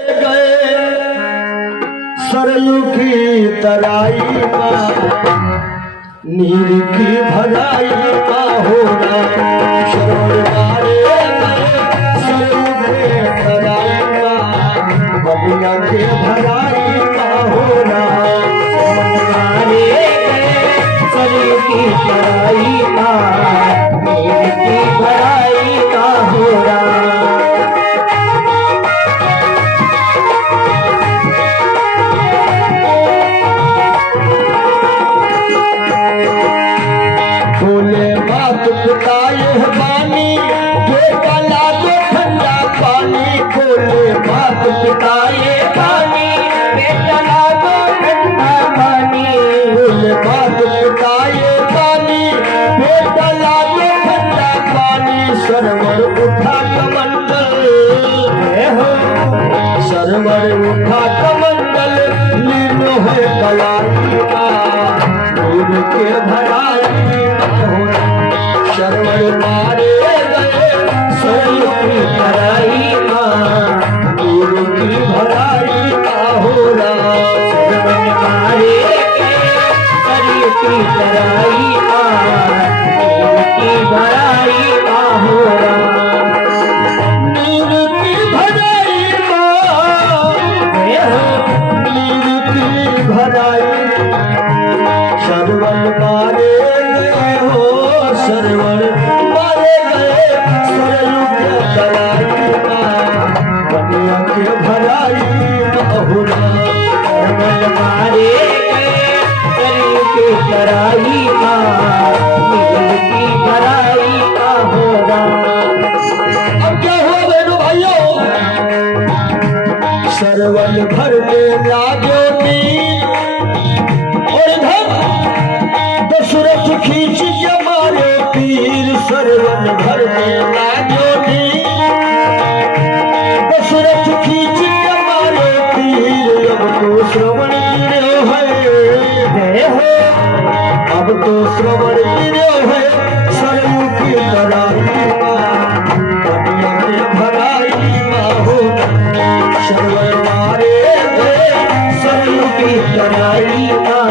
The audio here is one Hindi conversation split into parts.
गए सरयू की तराई का नीर की भराई का होना शरण मारे गए सरयू की तराई का बनिया के भराई का होना मारे गए सरयू की तराई का नीर की भराई का होना पानी बेटा ला दो ठंडा पानी खोले बात पिताए पानी बेटा ला दो ठंडा पानी खोले बात पिताए पानी बेटा ला दो ठंडा पानी सरवर उठा कमंडल हो सरवर उठा कमंडल लीनो है कलाई का दूर के भराई सरवर मारे गए सरयू की तराई का दूर की भराई का होना सरवन मारे गए सरयू की तराई का नीर की भराई का होना नीर की भराई नीर की भराई सरवन मारे गए हो सरवर मारे गए सरयू के तराई का बनिया के भराई का होना सरवन मारे गए सरयू की तराई का नीर की भराई का होना अब क्या हुआ बहनों भाइयों सरवन भर में लागो तीर और इधर दशरथ खींच के मारे तीर सरवन भर में लागो तीर दशरथ खींच के मारे तीर अब तो श्रवण गिरे है अब तो श्रवण गिरे है सरयू की तराई का बनिया के भराई का हो सरवर मारे गए सरयू की तराई का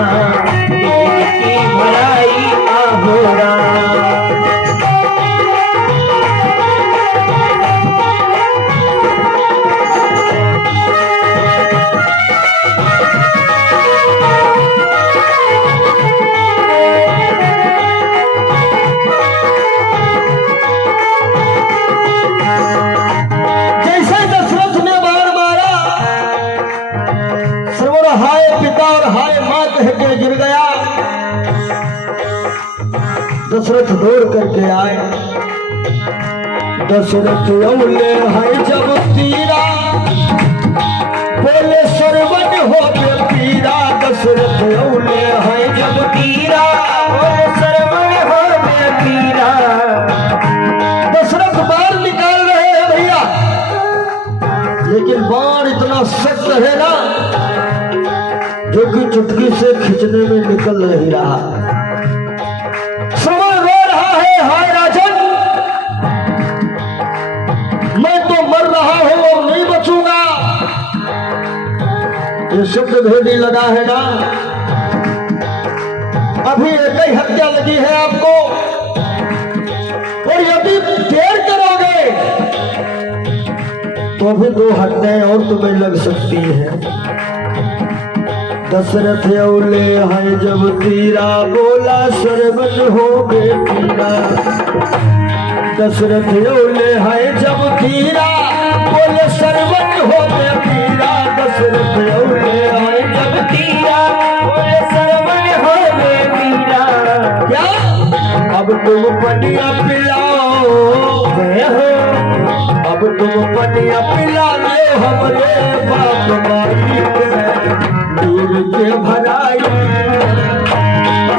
नीर की भराई का होना जैसे दशरथ ने बाण मारा श्रवण हाय पिता और हाय माँ कह के गिर गया दशरथ दौड़ करके आए दशरथ औले हाय जब तीरा बोले सरवन हो के पीरा दशरथ औले हाय जब तीरा बोले सरवन हो गए पीरा दशरथ बाण निकाल रहे हैं भैया लेकिन बाण इतना सख्त है ना जो कि चुटकी से खींचने में निकल नहीं रहा श्रवण रो रहा है हाय राजन मैं तो मर रहा हूं और नहीं बचूंगा ये शब्द भेदी लगा है ना अभी एक ही हत्या लगी है आपको और यदि देर करोगे तो भी 2 हत्याएं और तुम्हें लग सकती है दशरथ औले है जब तीरा बोला सरवन हो गए पीरा दशरथ औले है जब तीरा बोले सरवन हो गए पीरा दशरथ औले है जब तीरा बोले सरवन हो गए पीरा क्या अब तुम पनिया पिलाओ हो अब तुम पनिया पिला ले हमरे बाप माई दूर के भराई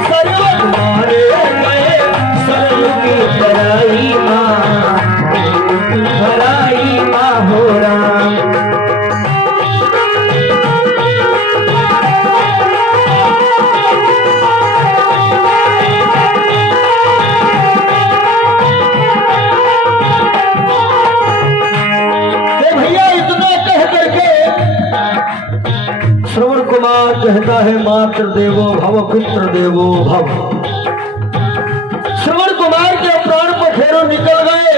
सरवन मारे गए सरयू की तराई माँ नीर की भराई माँ हो राम भैया इतना कह करके रहता है मातृ देवो भव पितृ देवो भव। श्रवण कुमार के प्राण पखेरु निकल गए।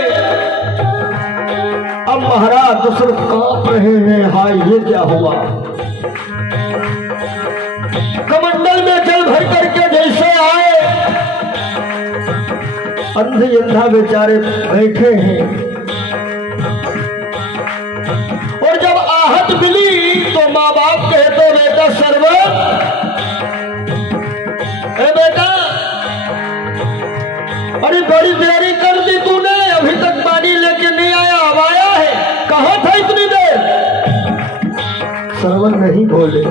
अब महाराज दशरथ कांप रहे हैं, हाय ये क्या हुआ। कमंडल में जल भर करके जैसे आए, अंधे अंधा बेचारे बैठे हैं। और जब आहट मिली तो माँ बाप कहते बेटा सरवर, ए बेटा अरे बड़ी देरी कर दी तूने, अभी तक पानी लेके नहीं आया। अब आया है, कहाँ था इतनी देर। सरवर नहीं बोले।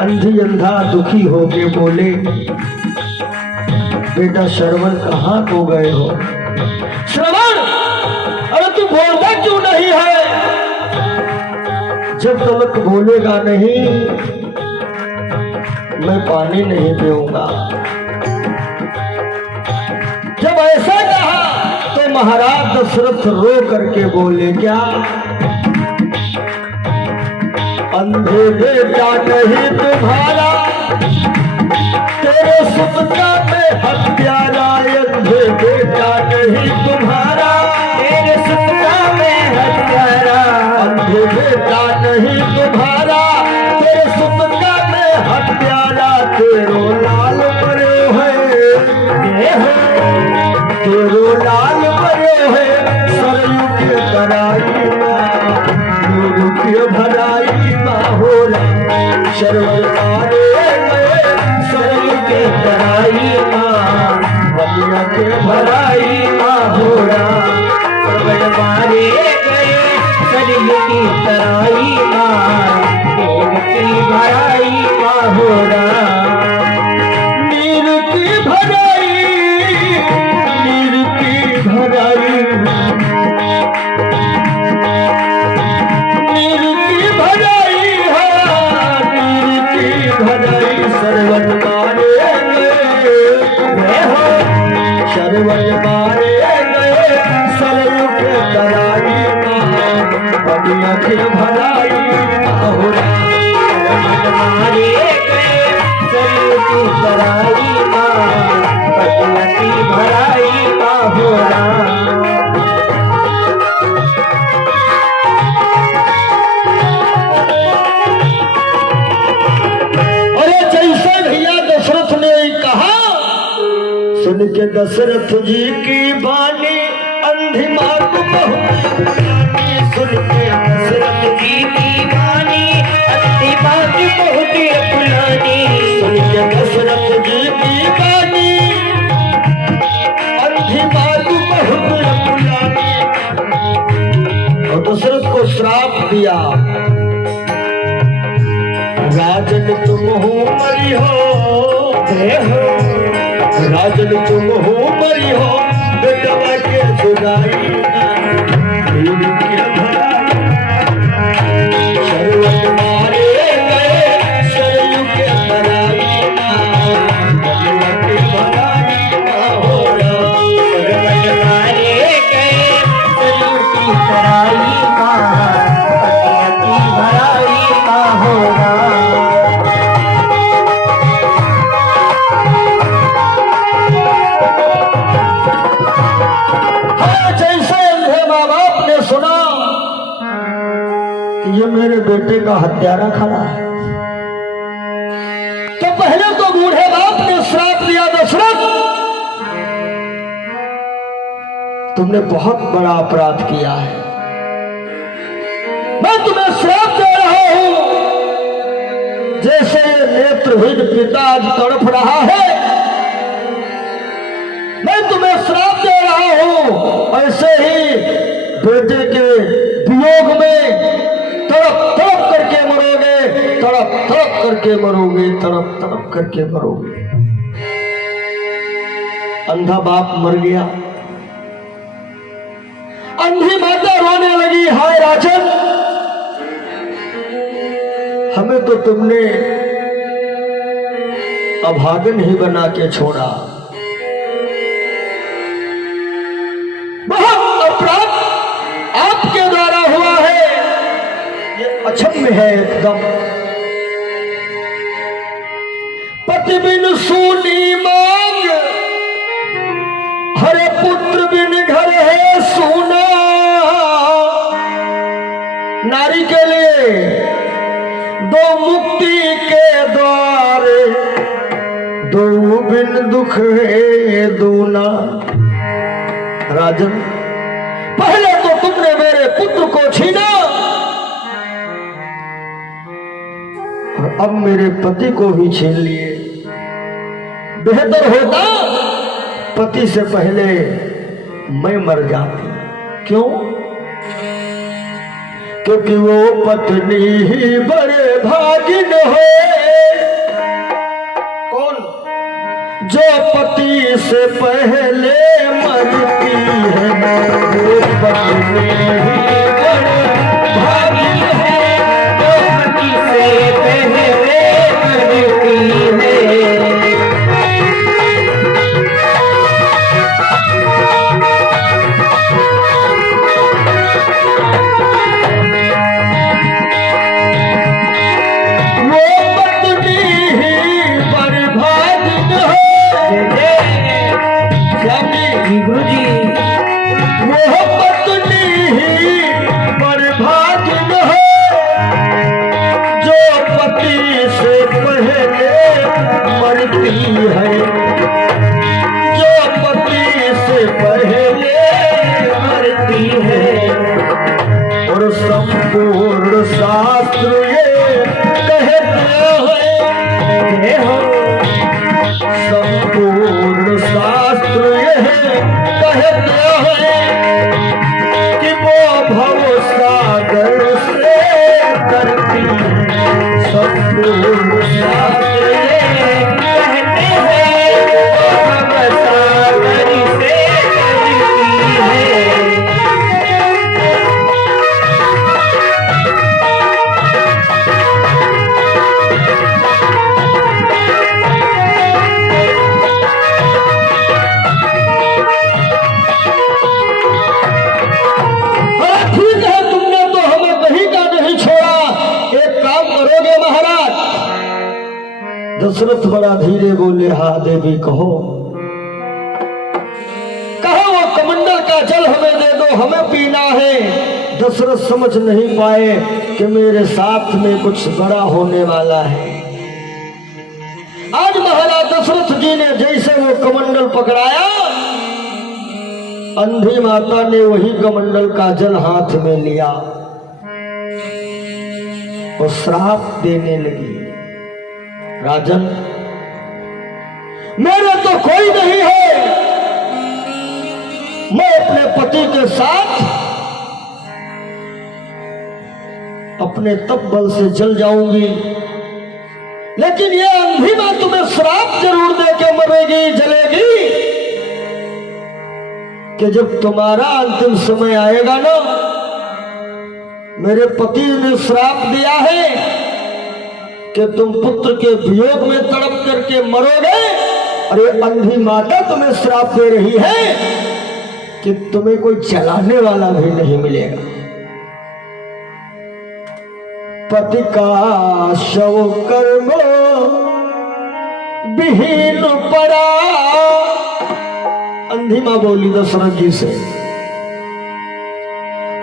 अंधी अंधा दुखी होके बोले बेटा श्रवण कहाँ खो गए हो। श्रवण अरे तू बोलता क्यों नहीं है। जब तक बोलेगा नहीं मैं पानी नहीं पीऊंगा। जब ऐसा कहा तो महाराज दशरथ रो करके बोले क्या अंधे बेटा नहीं तुम्हारा, तेरे सुपना में हत्यारा। अंधे बेटा नहीं तुम्हारा, तेरे सुपना में हत्यारा। अंधे बेटा नहीं तुम्हारा, तेरे सुपना में हत्यारा। तेरो लाल बड़े है, तेरो लाल बड़े है सरयू के तराई के भराई माहौला। शरवण मारे गए सरयू के तराई माँ, बलिया के भराई माहौरा। सरवण मारे गए सरयू की तराई माँ, नीर की भराई माहौरा। नीर की भराई, नीर की भराई, नीर की भराई है, नीर की भराई। सरवन मारे गए हो, सरवन मारे गए सरयू के तराई माँ, बलिया के भराई माहौरा। मारे गए सरयू की तराई माँ, पतिया की भराई माहौरा। अरे जैसे भैया दशरथ ने कहा सुन के दशरथ जी की बानी अंधी माँ को बहुत सुन के दशरथ जी की वाणी, अंधी माँ की बहुत पुरानी। सुन के दशरथ जी की बानी अंधी माँ को बहुत पुरानी। और दशरथ को श्राप दिया राजन तुम हो मरी हो, राजन तुम हो मरी हो बेटवा के जुदाई। शरवण मारे गए सरयू के तराई बलिया के भराई माहौरा। सरवण मारे गए सरयू की तराई माँ, पतिया की भराई माहौरा। जैसे अंधे माँ बाप ने सुना कि ये मेरे बेटे का हत्यारा खड़ा है तो पहले तो बूढ़े बाप ने श्राप दिया दशरथ तुमने बहुत बड़ा अपराध किया है। मैं तुम्हें श्राप दे रहा हूं जैसे नेत्रहीन पिता आज तड़प रहा है, मैं तुम्हें श्राप दे रहा हूं ऐसे ही बेटे के वियोग में तड़प तड़प करके मरोगे, तड़प तड़प करके मरोगे, तड़प तड़प करके मरोगे। अंधा बाप मर गया, अंधी माता रोने लगी, हाय राजन हमें तो तुमने अभागन ही बना के छोड़ा, बहुत अपराध आपके द्वारा हुआ है। ये अच्छा में है एकदम। पति बिन सूनी मांग, हरे पुत्र बिन घर है सूना। नारी के लिए दो मुक्ति के द्वार, दो बिन दुख है दूना। राजन, पहले तो तुमने मेरे पुत्र को छीना और अब मेरे पति को भी छीन लिए। बेहतर होता पति से पहले मैं मर जाती। क्यों? क्योंकि वो पत्नी ही बड़े भागिन है। कौन? जो पति से पहले मरती है, वो पत्नी ही बड़े भागिन है। जो पति से पहले मरती है। गुरु जी, वो पत्नी ही बर्बाद है, जो पति से पहले मरती है। जो पति से पहले मरती है। और संपूर्ण शास्त्र ये कहते हैं, संपूर्ण शास्त्र कहते हैं कि वो भव सागर से करती है। संपूर्ण शास्त्र कहते हैं भव सागर से करती है। दशरथ बड़ा धीरे बोले, हाँ देवी कहो। कहो वो कमंडल का जल हमें दे दो, हमें पीना है। दशरथ समझ नहीं पाए कि मेरे साथ में कुछ बड़ा होने वाला है। आज महाराज दशरथ जी ने जैसे वो कमंडल पकड़ाया, अंधी माता ने वही कमंडल का जल हाथ में लिया और श्राप देने लगी। राजन, मेरे तो कोई नहीं है, मैं अपने पति के साथ अपने तप बल से जल जाऊंगी, लेकिन ये अंधी मां तुम्हें श्राप जरूर दे के मरेगी, जलेगी। कि जब तुम्हारा अंतिम समय आएगा ना, मेरे पति ने श्राप दिया है कि तुम पुत्र के वियोग में तड़प करके मरोगे, और ये अंधी माता तुम्हें श्राप दे रही है कि तुम्हें कोई जलाने वाला भी नहीं मिलेगा। पति का शव कर्म विहीन पड़ा। अंधी मां बोली दशरथ जी से,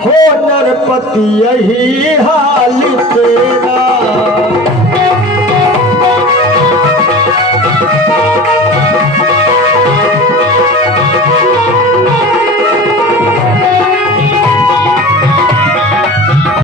हो नरपति यही हाल तेरा।